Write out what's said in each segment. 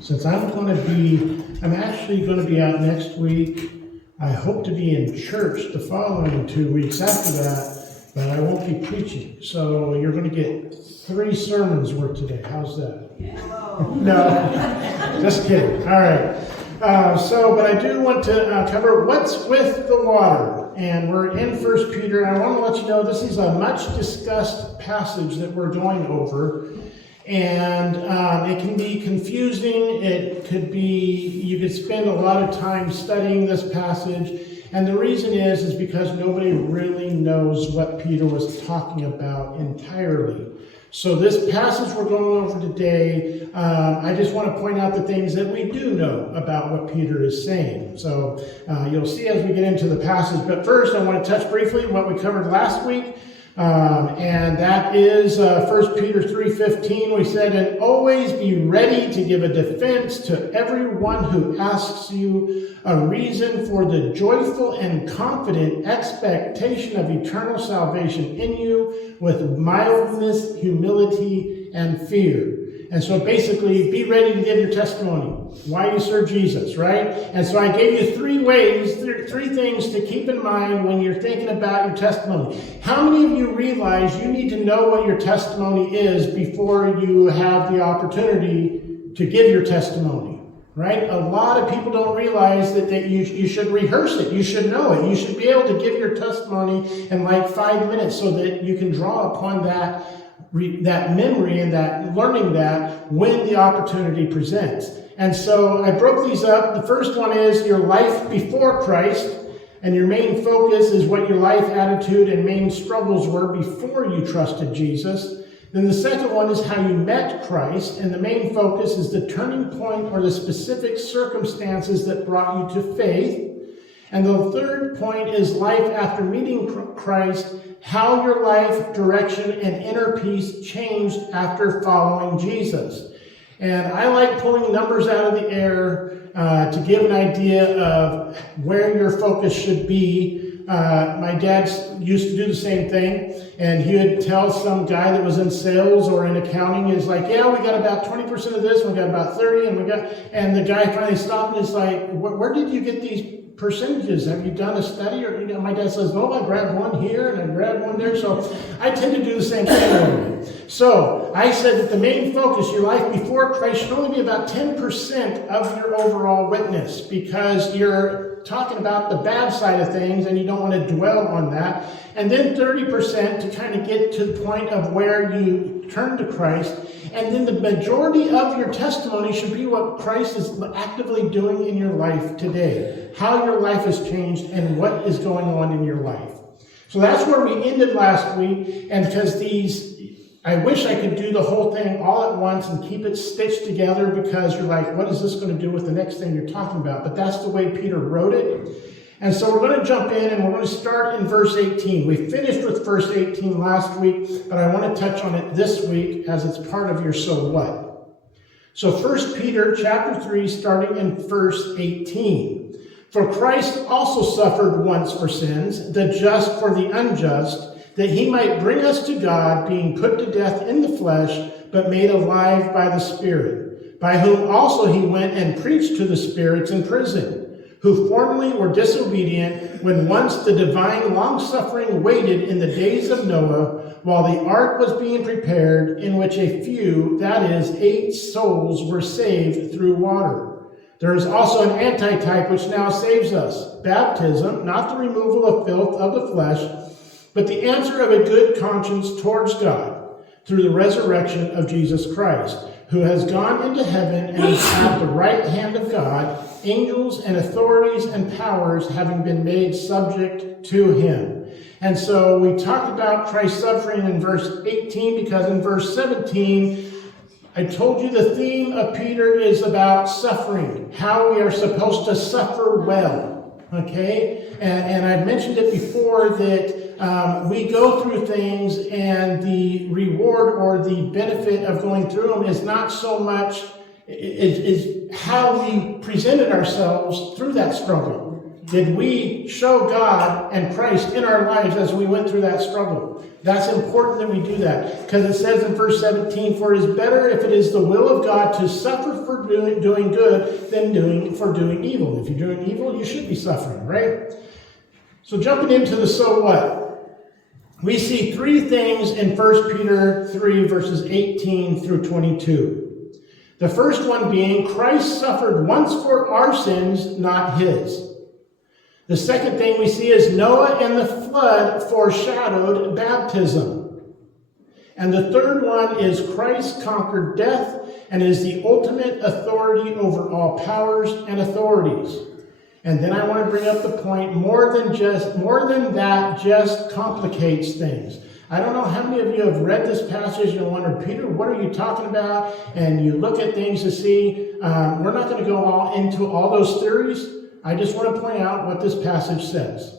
Since I'm actually going to be out next week. I hope to be in church the following 2 weeks after that, but I won't be preaching. So you're going to get 3 sermons worth today. How's that? No, just kidding. All right. But I do want to cover what's with the water. And we're in 1 Peter. And I want to let you know this is a much discussed passage that we're going over. And it can be confusing. It could be, you could spend a lot of time studying this passage. And the reason is because nobody really knows what Peter was talking about entirely. So this passage we're going over today, I just want to point out the things that we do know about what Peter is saying. So you'll see as we get into the passage. But first, I want to touch briefly what we covered last week. And that is 1 Peter 3:15. We said, and always be ready to give a defense to everyone who asks you a reason for the joyful and confident expectation of eternal salvation in you with mildness, humility, and fear. And so basically, be ready to give your testimony. Why you serve Jesus, right? And so I gave you 3 ways, 3 things to keep in mind when you're thinking about your testimony. How many of you realize you need to know what your testimony is before you have the opportunity to give your testimony, right? A lot of people don't realize that you should rehearse it. You should know it. You should be able to give your testimony in like 5 minutes so that you can draw upon that memory and that learning that when the opportunity presents. And so I broke these up. The first one is your life before Christ, and your main focus is what your life attitude and main struggles were before you trusted Jesus. Then the second one is how you met Christ, and the main focus is the turning point or the specific circumstances that brought you to faith. And the third point is life after meeting Christ, how your life, direction, and inner peace changed after following Jesus. And I like pulling numbers out of the air to give an idea of where your focus should be. My dad used to do the same thing, and he would tell some guy that was in sales or in accounting, is like, yeah, we got about 20% of this, we got about 30, and the guy finally stopped and is like, where did you get these percentages? Have you done a study? Or my dad says, no, I grabbed one here and I grabbed one there. So I tend to do the same thing. So I said that the main focus, your life before Christ, should only be about 10% of your overall witness, because you're talking about the bad side of things and you don't want to dwell on that. And then 30% to kind of get to the point of where you turn to Christ. And then the majority of your testimony should be what Christ is actively doing in your life today, how your life has changed and what is going on in your life. So that's where we ended last week. And because I wish I could do the whole thing all at once and keep it stitched together, because you're like, what is this going to do with the next thing you're talking about? But that's the way Peter wrote it. And so we're going to jump in and we're going to start in verse 18. We finished with verse 18 last week, but I want to touch on it this week as it's part of your so what. So 1 Peter chapter 3, starting in verse 18. For Christ also suffered once for sins, the just for the unjust, that he might bring us to God, being put to death in the flesh, but made alive by the Spirit, by whom also he went and preached to the spirits in prison, who formerly were disobedient, when once the divine long-suffering waited in the days of Noah, while the ark was being prepared, in which a few, that is, 8 souls, were saved through water. There is also an antitype which now saves us, baptism, not the removal of filth of the flesh, but the answer of a good conscience towards God, through the resurrection of Jesus Christ, who has gone into heaven and is at the right hand of God, angels and authorities and powers having been made subject to him. And so we talked about Christ's suffering in verse 18, because in verse 17, I told you the theme of Peter is about suffering, how we are supposed to suffer well, okay? And I've mentioned it before that we go through things, and the reward or the benefit of going through them is not so much is how we presented ourselves through that struggle. Did we show God and Christ in our lives as we went through that struggle? That's important that we do that. Because it says in verse 17, for it is better if it is the will of God to suffer for doing good than for doing evil. If you're doing evil, you should be suffering, right? So jumping into the so what, we see three things in 1 Peter 3, verses 18 through 22. The first one being, Christ suffered once for our sins, not his. The second thing we see is Noah and the flood foreshadowed baptism. And the third one is Christ conquered death and is the ultimate authority over all powers and authorities. And then I want to bring up the point, more than that just complicates things. I don't know how many of you have read this passage and wondered, Peter, what are you talking about? And you look at things to see, we're not going to go into all those theories. I just want to point out what this passage says.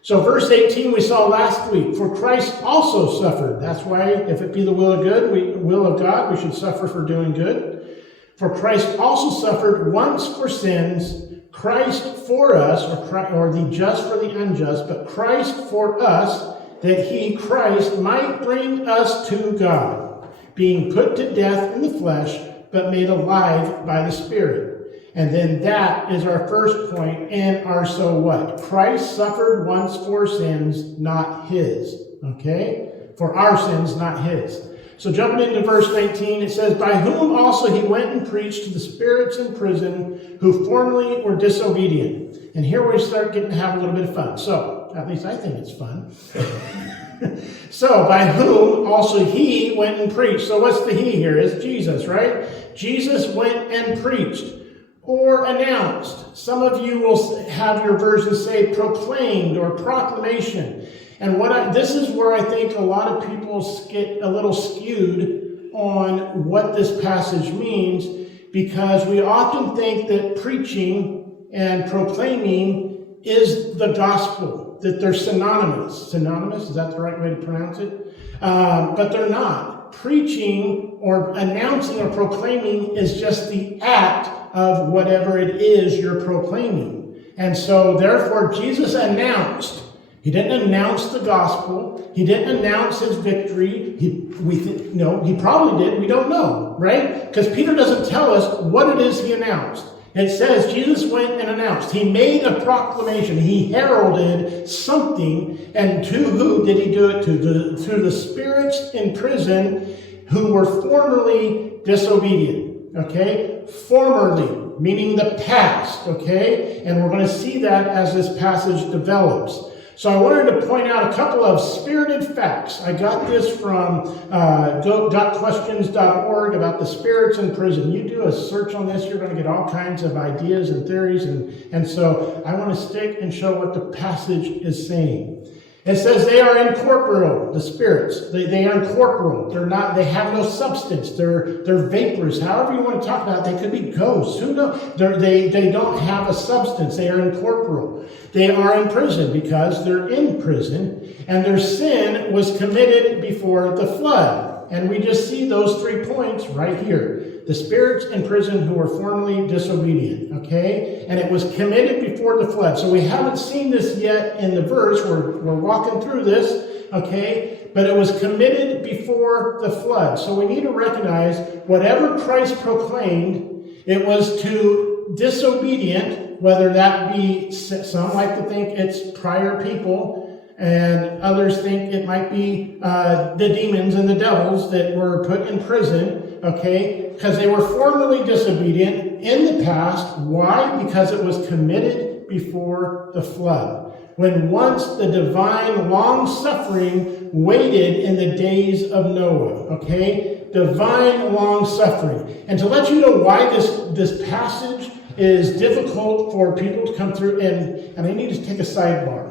So verse 18 we saw last week, for Christ also suffered. That's why if it be the will of God, we should suffer for doing good. For Christ also suffered once for sins, Christ for us, or the just for the unjust, but Christ for us, that he, Christ, might bring us to God, being put to death in the flesh, but made alive by the Spirit. And then that is our first point in our so what. Christ suffered once for sins, not his. Okay? For our sins, not his. So jumping into verse 19, it says, by whom also he went and preached to the spirits in prison, who formerly were disobedient. And here we start getting to have a little bit of fun. So, at least I think it's fun. So, by whom also he went and preached. So what's the he here? It's Jesus, right? Jesus went and preached. Or announced. Some of you will have your version say proclaimed or proclamation. And this is where I think a lot of people get a little skewed on what this passage means, because we often think that preaching and proclaiming is the gospel, that they're synonymous. Synonymous, is that the right way to pronounce it? But they're not. Preaching or announcing or proclaiming is just the act of whatever it is you're proclaiming. And so, therefore, Jesus announced. He didn't announce the gospel. He didn't announce his victory. He probably did. We don't know, right? Because Peter doesn't tell us what it is he announced. It says Jesus went and announced. He made a proclamation. He heralded something. And to who did he do it to? To the spirits in prison who were formerly disobedient. Okay? Formerly, meaning the past. Okay? And we're going to see that as this passage develops. So I wanted to point out a couple of spirited facts. I got this from gotquestions.org about the spirits in prison. You do a search on this, you're going to get all kinds of ideas and theories. And so I want to stick and show what the passage is saying. It says they are incorporeal, the spirits. They are incorporeal. They're not. They have no substance. They're vaporous. However you want to talk about it, they could be ghosts. Who knows? They don't have a substance. They are incorporeal. They are in prison because they're in prison, and their sin was committed before the flood. And we just see those 3 points right here. The spirits in prison who were formerly disobedient, okay? And it was committed before the flood. So we haven't seen this yet in the verse. We're walking through this, okay? But it was committed before the flood. So we need to recognize whatever Christ proclaimed, it was to disobedient, whether that be, some like to think it's prior people, and others think it might be the demons and the devils that were put in prison, okay? Because they were formerly disobedient in the past. Why? Because it was committed before the flood. When once the divine long-suffering waited in the days of Noah, okay? Divine long-suffering. And to let you know why this passage is difficult for people to come through, and I need to take a sidebar.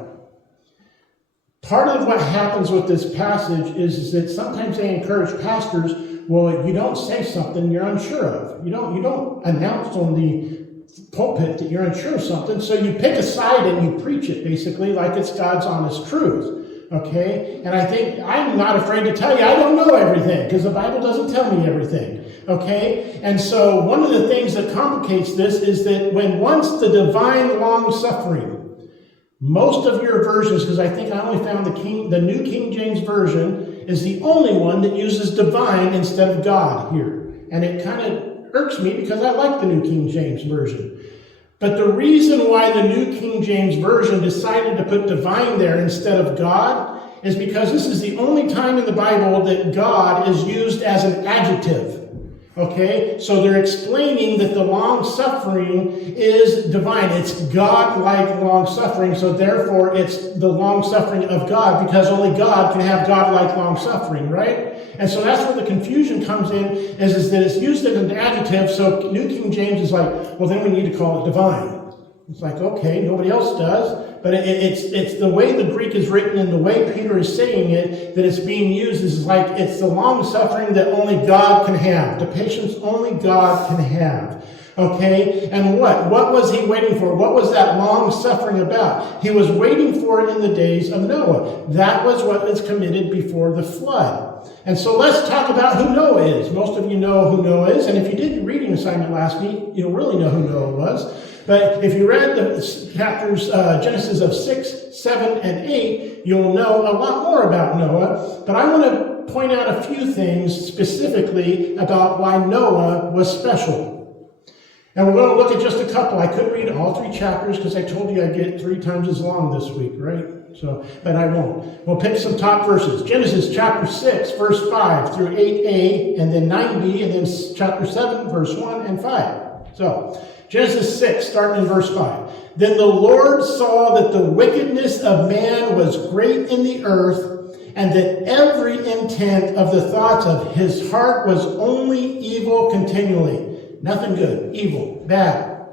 Part of what happens with this passage is that sometimes they encourage pastors, well, you don't say something you're unsure of. You don't announce on the pulpit that you're unsure of something, so you pick a side and you preach it, basically, like it's God's honest truth. Okay? And I think I'm not afraid to tell you I don't know everything, because the Bible doesn't tell me everything. Okay? And so one of the things that complicates this is that when once the divine long-suffering, most of your versions, because I think I only found the New King James Version is the only one that uses divine instead of God here. And it kind of irks me because I like the New King James Version. But the reason why the New King James Version decided to put divine there instead of God is because this is the only time in the Bible that God is used as an adjective. Okay? So they're explaining that the long-suffering is divine. It's God-like long-suffering, so therefore it's the long-suffering of God, because only God can have God-like long-suffering, right? And so that's where the confusion comes in, is that it's used as an adjective, so New King James is like, well, then we need to call it divine. It's like, okay, nobody else does. But it's the way the Greek is written and the way Peter is saying it, that it's being used is like it's the long-suffering that only God can have. The patience only God can have. Okay? And what? What was he waiting for? What was that long-suffering about? He was waiting for it in the days of Noah. That was what was committed before the flood. And so let's talk about who Noah is. Most of you know who Noah is. And if you did your reading assignment last week, you'll really know who Noah was. But if you read the chapters, Genesis of 6, 7, and 8, you'll know a lot more about Noah. But I want to point out a few things specifically about why Noah was special. And we're going to look at just a couple. I could read all 3 chapters because I told you I'd get 3 times as long this week, right? So, but I won't. We'll pick some top verses. Genesis chapter 6, verse 5 through 8a, and then 9b, and then chapter 7, verse 1 and 5. So, Genesis 6, starting in verse 5. Then the Lord saw that the wickedness of man was great in the earth, and that every intent of the thoughts of his heart was only evil continually. Nothing good. Evil. Bad.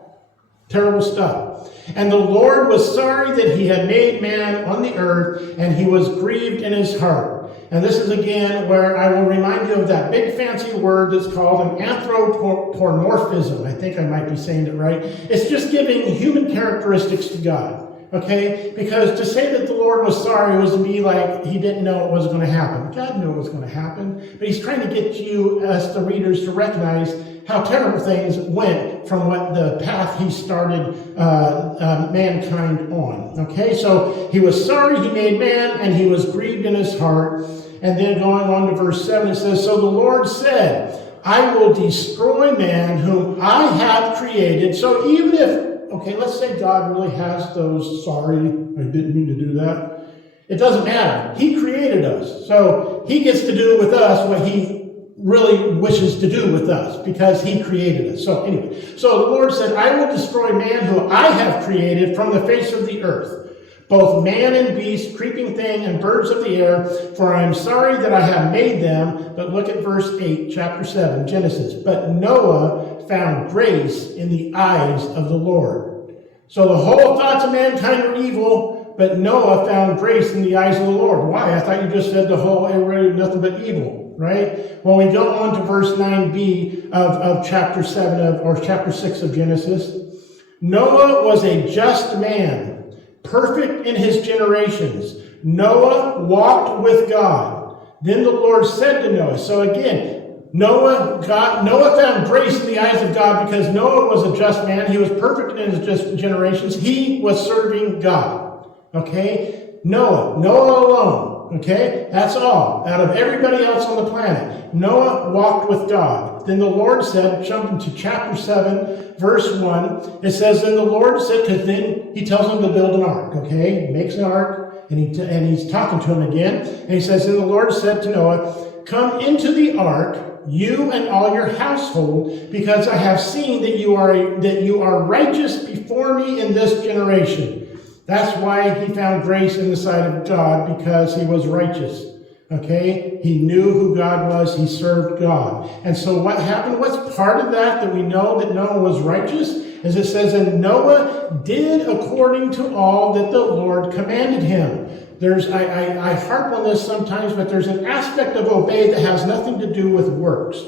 Terrible stuff. And the Lord was sorry that he had made man on the earth, and he was grieved in his heart. And this is again where I will remind you of that big fancy word that's called an anthropomorphism. I think I might be saying it right. It's just giving human characteristics to God. Okay? Because to say that the Lord was sorry was to be like he didn't know it was going to happen. God knew it was going to happen. But he's trying to get you, as the readers, to recognize how terrible things went from what the path he started mankind on. Okay? So he was sorry he made man, and he was grieved in his heart. And then going on to verse 7, it says, So the Lord said, I will destroy man whom I have created. So even if, okay, let's say God really has those, sorry, I didn't mean to do that. It doesn't matter. He created us. So he gets to do with us what he really wishes to do with us because he created us. So anyway, so the Lord said, I will destroy man who I have created from the face of the earth, both man and beast, creeping thing, and birds of the air, for I am sorry that I have made them. But look at verse 8, chapter 7, Genesis. But Noah found grace in the eyes of the Lord. So the whole thoughts of mankind are evil, but Noah found grace in the eyes of the Lord. Why? I thought you just said the whole everybody nothing but evil, right? When we go on to verse 9b of chapter 7 or chapter 6 of Genesis, Noah was a just man, perfect in his generations. Noah walked with God. Then the Lord said to Noah, so again, Noah found grace in the eyes of God because Noah was a just man. He was perfect in his just generations. He was serving God. Okay? Noah alone. Okay? That's all. Out of everybody else on the planet, Noah walked with God. Then the Lord said, jumping to chapter 7, verse 1, it says, then the Lord said, because then he tells him to build an ark. Okay? He makes an ark, and he's talking to him again. And he says, then the Lord said to Noah, come into the ark, you and all your household, because I have seen that you are righteous before me in this generation. That's why he found grace in the sight of God, because he was righteous. Okay? He knew who God was. He served God. And so what happened? What's part of that we know that Noah was righteous? As it says, and Noah did according to all that the Lord commanded him. I harp on this sometimes, but there's an aspect of obey that has nothing to do with works.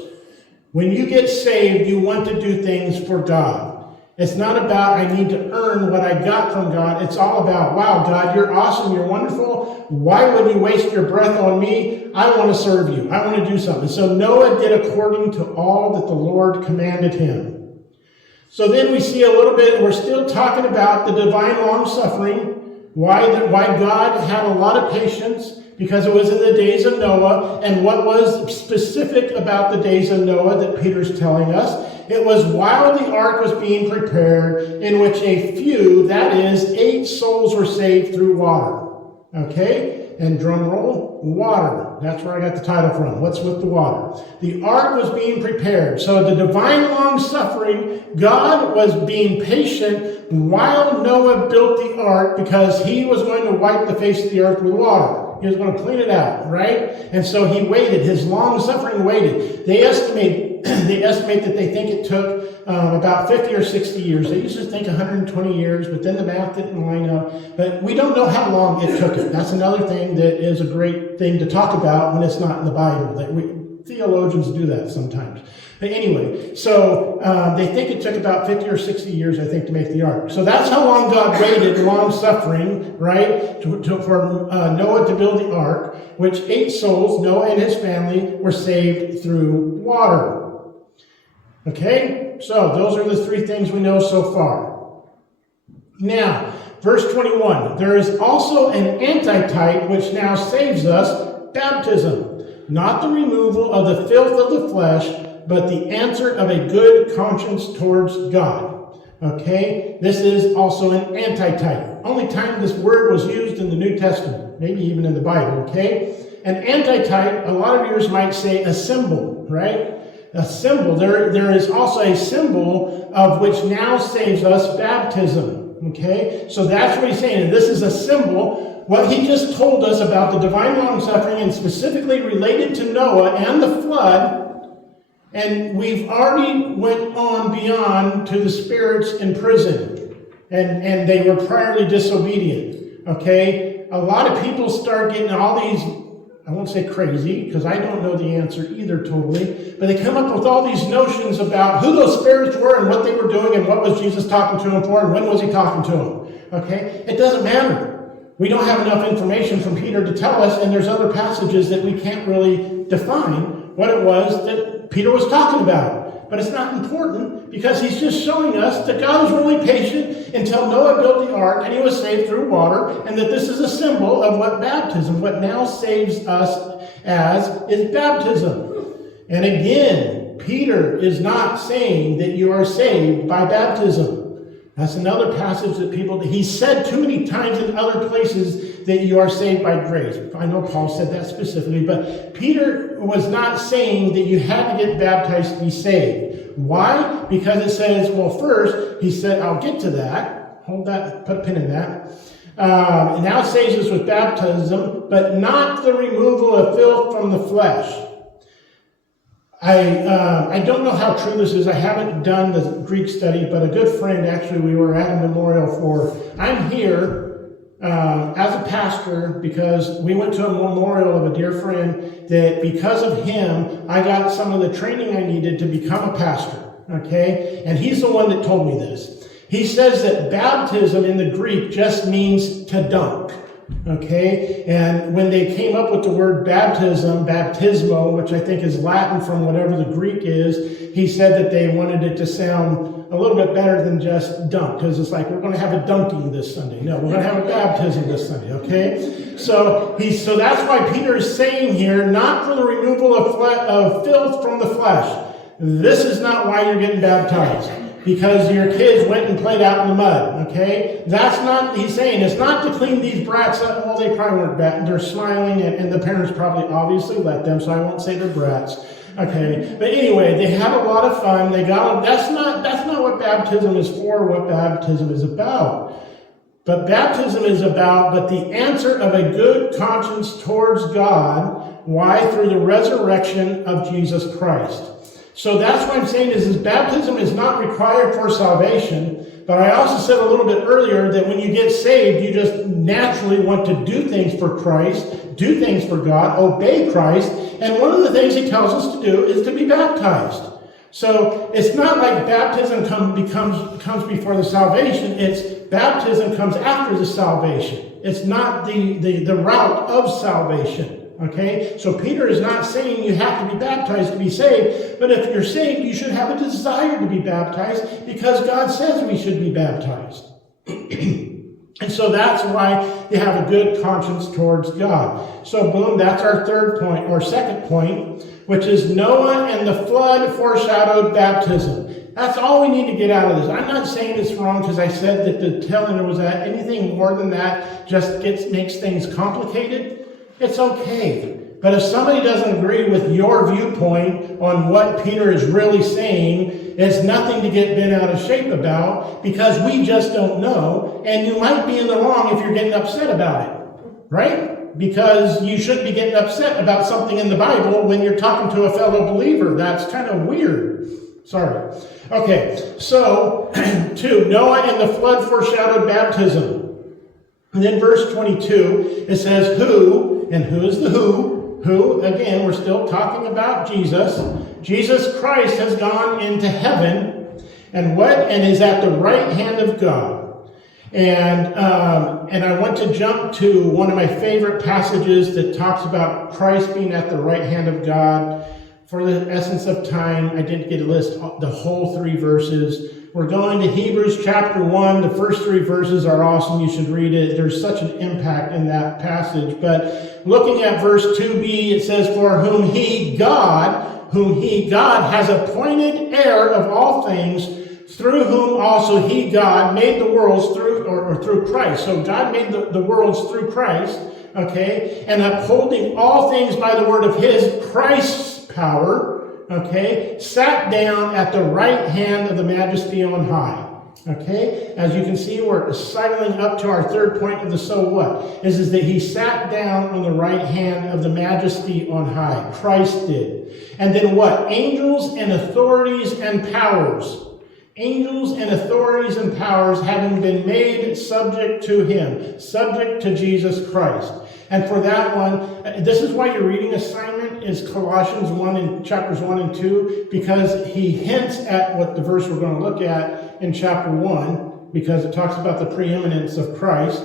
When you get saved, you want to do things for God. It's not about I need to earn what I got from God. It's all about, wow, God, you're awesome, you're wonderful. Why would you waste your breath on me? I want to serve you. I want to do something. So Noah did according to all that the Lord commanded him. So then we see a little bit, we're still talking about the divine long-suffering, why God had a lot of patience, because it was in the days of Noah. And what was specific about the days of Noah that Peter's telling us? It was while the ark was being prepared, in which a few, that is, 8 souls were saved through water. Okay? And drum roll, water. That's where I got the title from. What's with the water? The ark was being prepared. So the divine long-suffering, God was being patient while Noah built the ark, because he was going to wipe the face of the earth with water. He was going to clean it out, right? And so he waited. His long-suffering waited. They estimate that they think it took about 50 or 60 years. They used to think 120 years, but then the math didn't line up. But we don't know how long it took it. That's another thing that is a great thing to talk about when it's not in the Bible. Theologians do that sometimes. But anyway, so they think it took about 50 or 60 years, I think, to make the ark. So that's how long God waited, long-suffering, right, for Noah to build the ark, which 8 souls, Noah and his family, were saved through water. Okay, so those are the 3 things we know so far. Now, verse 21, there is also an antitype which now saves us, baptism. Not the removal of the filth of the flesh, but the answer of a good conscience towards God. Okay, this is also an antitype. Only time this word was used in the New Testament, maybe even in the Bible, okay? An antitype, a lot of yours might say a symbol, right? A symbol. There is also a symbol of which now saves us, baptism. Okay? So that's what he's saying. And this is a symbol. What he just told us about the divine long-suffering, and specifically related to Noah and the flood, and we've already went on beyond to the spirits in prison. And they were priorly disobedient. Okay? A lot of people start getting all these, I won't say crazy, because I don't know the answer either totally, but they come up with all these notions about who those spirits were and what they were doing and what was Jesus talking to them for and when was he talking to them. Okay? It doesn't matter. We don't have enough information from Peter to tell us, and there's other passages that we can't really define what it was that Peter was talking about. But it's not important, because he's just showing us that God was really patient until Noah built the ark and he was saved through water, and that this is a symbol of what baptism, what now saves us as, is baptism. And again, Peter is not saying that you are saved by baptism. That's another passage that he said too many times in other places that you are saved by grace. I know Paul said that specifically, but Peter was not saying that you had to get baptized to be saved. Why? Because it says, well, first, he said, I'll get to that. Hold that, put a pin in that. And now it saves us with baptism, but not the removal of filth from the flesh. I don't know how true this is. I haven't done the Greek study, but a good friend, actually, we were at a memorial for. I'm here as a pastor because we went to a memorial of a dear friend that because of him, I got some of the training I needed to become a pastor. Okay? And he's the one that told me this. He says that baptism in the Greek just means to dunk. Okay, and when they came up with the word baptism, baptismo, which I think is Latin from whatever the Greek is, he said that they wanted it to sound a little bit better than just dunk, because it's like, we're going to have a dunking this Sunday. No, we're going to have a baptism this Sunday, okay? So that's why Peter is saying here, not for the removal of filth from the flesh. This is not why you're getting baptized. Because your kids went and played out in the mud, okay? That's not, he's saying, it's not to clean these brats up. Well, they probably weren't bad. They're smiling, and the parents probably obviously let them, so I won't say they're brats, okay? But anyway, they had a lot of fun. That's not what baptism is for, what baptism is about. But baptism is about, the answer of a good conscience towards God. Why? Through the resurrection of Jesus Christ. So that's what I'm saying is baptism is not required for salvation, but I also said a little bit earlier that when you get saved, you just naturally want to do things for Christ, do things for God, obey Christ, and one of the things he tells us to do is to be baptized. So it's not like baptism comes before the salvation. It's baptism comes after the salvation. It's not the route of salvation. Okay? So Peter is not saying you have to be baptized to be saved, but if you're saved, you should have a desire to be baptized because God says we should be baptized. And so that's why you have a good conscience towards God. So boom, that's our third point, or second point, which is Noah and the flood foreshadowed baptism. That's all we need to get out of this. I'm not saying it's wrong because I said that the telling was that anything more than that just makes things complicated. It's okay. But if somebody doesn't agree with your viewpoint on what Peter is really saying, it's nothing to get bent out of shape about because we just don't know. And you might be in the wrong if you're getting upset about it. Right? Because you shouldn't be getting upset about something in the Bible when you're talking to a fellow believer. That's kind of weird. Sorry. Okay, so 2, Noah and the flood foreshadowed baptism. And then verse 22, it says, who, and who is the who? Who, again, we're still talking about Jesus. Jesus Christ has gone into heaven and is at the right hand of God. And I want to jump to one of my favorite passages that talks about Christ being at the right hand of God. For the essence of time, I didn't get to list the whole 3 verses. We're going to Hebrews chapter 1. The first 3 verses are awesome. You should read it. There's such an impact in that passage. But looking at verse 2b, it says, for whom he, God, has appointed heir of all things, through whom also he, God, made the worlds through Christ. So God made the worlds through Christ, okay? And upholding all things by the word of his, Christ's power, okay, sat down at the right hand of the majesty on high. Okay, as you can see, we're sidling up to our third point of the so what. Is that he sat down on the right hand of the majesty on high. Christ did. And then what? Angels and authorities and powers. Angels and authorities and powers having been made subject to him, subject to Jesus Christ. And for that one, this is why your reading assignment is Colossians 1 and chapters 1 and 2, because he hints at what the verse we're going to look at in chapter 1, because it talks about the preeminence of Christ.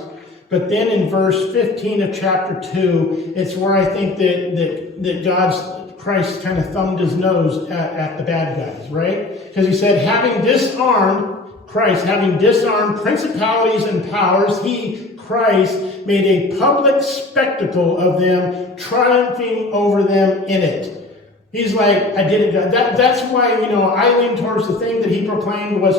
But then in verse 15 of chapter 2, it's where I think that Christ kind of thumbed his nose at the bad guys, right? Because he said, having disarmed principalities and powers, Christ, made a public spectacle of them, triumphing over them in it. He's like, I did it, God. That's why, I lean towards the thing that he proclaimed was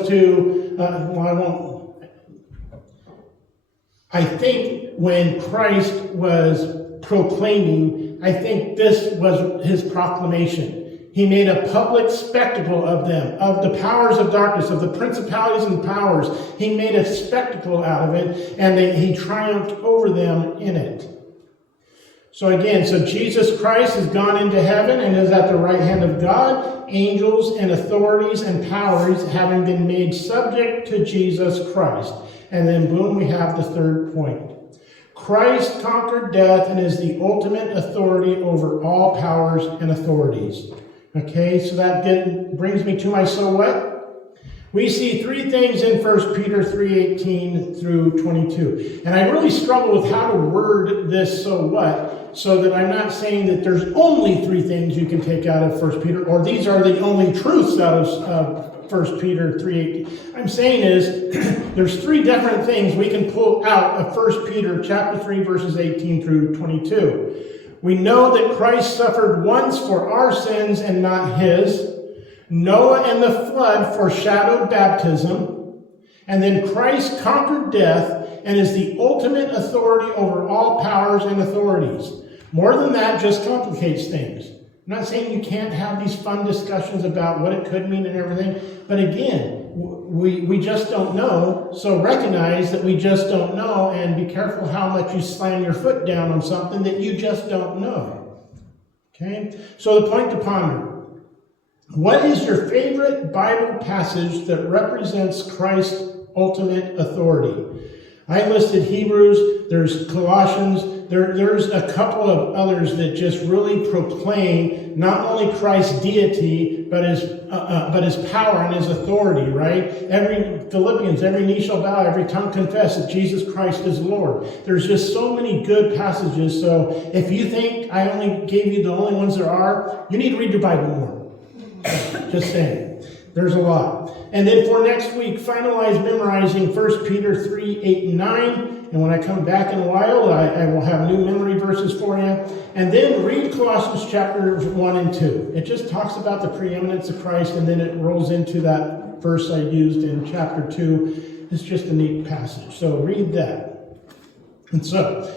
I think when Christ was proclaiming, I think this was his proclamation. He made a public spectacle of them, of the powers of darkness, of the principalities and powers. He made a spectacle out of it, and he triumphed over them in it. So Jesus Christ has gone into heaven and is at the right hand of God, angels and authorities and powers having been made subject to Jesus Christ. And then boom, we have the third point. Christ conquered death and is the ultimate authority over all powers and authorities. Okay, so that brings me to my so what? We see 3 things in 1 Peter 3:18 through 22. And I really struggle with how to word this so what, so that I'm not saying that there's only 3 things you can take out of 1 Peter, or these are the only truths out of 1 Peter 3:18. I'm saying is, there's 3 different things we can pull out of 1 Peter chapter 3, verses 18 through 22. We know that Christ suffered once for our sins and not his. Noah and the flood foreshadowed baptism. And then Christ conquered death and is the ultimate authority over all powers and authorities. More than that just complicates things. I'm not saying you can't have these fun discussions about what it could mean and everything. But again, we just don't know. So recognize that we just don't know, and be careful how much you slam your foot down on something that you just don't know. Okay? So the point to ponder. What is your favorite Bible passage that represents Christ's ultimate authority? I listed Hebrews, there's Colossians, there's a couple of others that just really proclaim not only Christ's deity, but his power and his authority, right? Philippians, every knee shall bow, every tongue confess that Jesus Christ is Lord. There's just so many good passages. So if you think I only gave you the only ones there are, you need to read your Bible more. Just saying. There's a lot. And then for next week, finalize memorizing 1 Peter 3, 8, and 9. And when I come back in a while, I will have new memory verses for you. And then read Colossians chapters 1 and 2. It just talks about the preeminence of Christ, and then it rolls into that verse I used in chapter 2. It's just a neat passage. So read that. And so